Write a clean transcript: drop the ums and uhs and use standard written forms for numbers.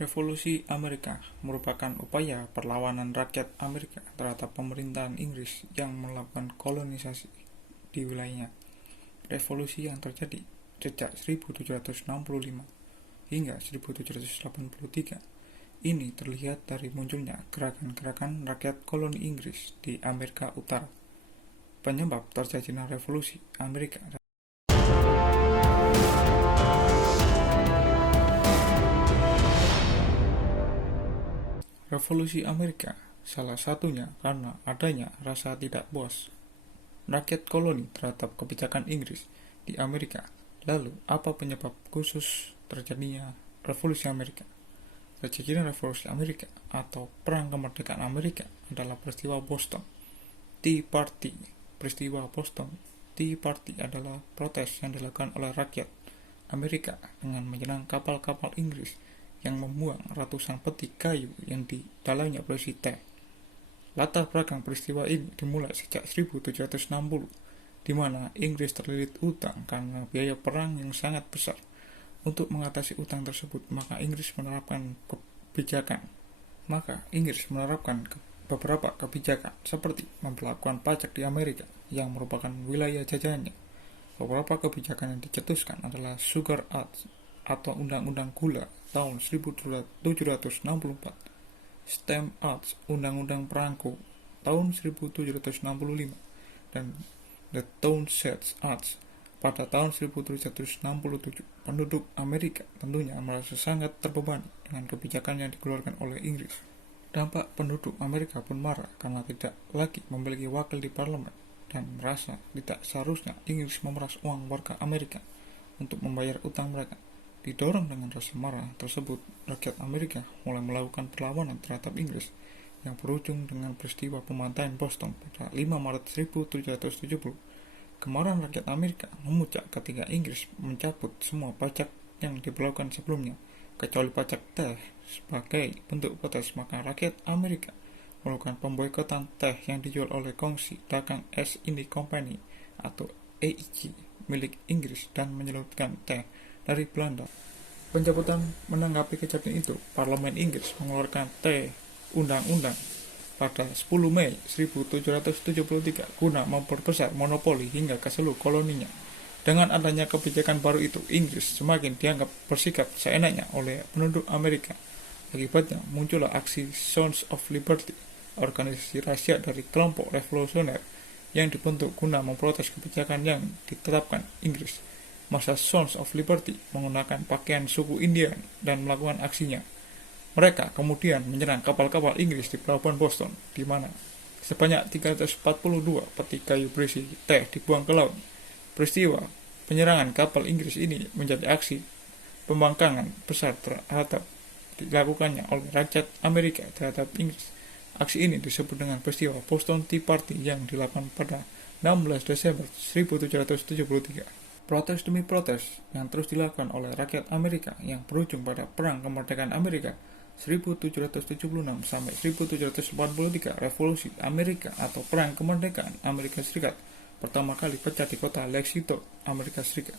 Revolusi Amerika merupakan upaya perlawanan rakyat Amerika terhadap pemerintahan Inggris yang melakukan kolonisasi di wilayahnya. Revolusi yang terjadi sejak 1765 hingga 1783 ini terlihat dari munculnya gerakan-gerakan rakyat koloni Inggris di Amerika Utara. Penyebab terjadinya revolusi Amerika Revolusi Amerika salah satunya karena adanya rasa tidak puas rakyat koloni terhadap kebijakan Inggris di Amerika. Lalu, apa penyebab khusus terjadinya Revolusi Amerika? Terjadinya Revolusi Amerika atau Perang Kemerdekaan Amerika adalah peristiwa Boston Tea Party. Peristiwa Boston Tea Party adalah protes yang dilakukan oleh rakyat Amerika dengan menyerang kapal-kapal Inggris yang membuang ratusan peti kayu yang di dalamnya berisi teh. Latar belakang peristiwa ini dimulai sejak 1760, di mana Inggris terlilit utang karena biaya perang yang sangat besar. Untuk mengatasi utang tersebut, maka Inggris menerapkan beberapa kebijakan seperti memperlakukan pajak di Amerika yang merupakan wilayah jajahannya. Beberapa kebijakan yang dicetuskan adalah Sugar Act atau Undang-Undang Gula tahun 1764, Stamp Act, Undang-Undang Perangko tahun 1765, dan The Townshend Act pada tahun 1767. Penduduk Amerika tentunya merasa sangat terbebani dengan kebijakan yang dikeluarkan oleh Inggris. Dampak penduduk Amerika pun marah karena tidak lagi memiliki wakil di parlemen dan merasa tidak seharusnya Inggris memeras uang warga Amerika untuk membayar utang mereka. Didorong dengan rasa marah tersebut, rakyat Amerika mulai melakukan perlawanan terhadap Inggris yang berujung dengan peristiwa pembantaian Boston pada 5 Maret 1770. Kemarahan rakyat Amerika memuncak ketika Inggris mencabut semua pajak yang diberlakukan sebelumnya, kecuali pajak teh. Sebagai bentuk protes, maka rakyat Amerika melakukan pemboikotan teh yang dijual oleh Kongsi Dagang East India Company atau EIC milik Inggris dan menyeludupkan teh dari Belanda. Pencabutan menanggapi kejadian itu, Parlemen Inggris mengeluarkan teh undang-undang pada 10 Mei 1773 guna memperbesar monopoli hingga ke seluruh koloninya. Dengan adanya kebijakan baru itu, Inggris semakin dianggap bersikap seenaknya oleh penduduk Amerika. Akibatnya muncullah aksi Sons of Liberty, organisasi rahasia dari kelompok revolusioner yang dibentuk guna memprotes kebijakan yang ditetapkan Inggris. Masa Sons of Liberty menggunakan pakaian suku Indian dan melakukan aksinya. Mereka kemudian menyerang kapal-kapal Inggris di pelabuhan Boston, di mana sebanyak 342 peti kayu berisi teh dibuang ke laut. Peristiwa penyerangan kapal Inggris ini menjadi aksi pembangkangan besar terhadap dilakukannya oleh rakyat Amerika terhadap Inggris. Aksi ini disebut dengan peristiwa Boston Tea Party yang dilakukan pada 16 Desember 1773. Protes demi protes yang terus dilakukan oleh rakyat Amerika yang berujung pada Perang Kemerdekaan Amerika 1776 sampai 1783. Revolusi Amerika atau Perang Kemerdekaan Amerika Serikat pertama kali pecah di kota Lexington, Amerika Serikat.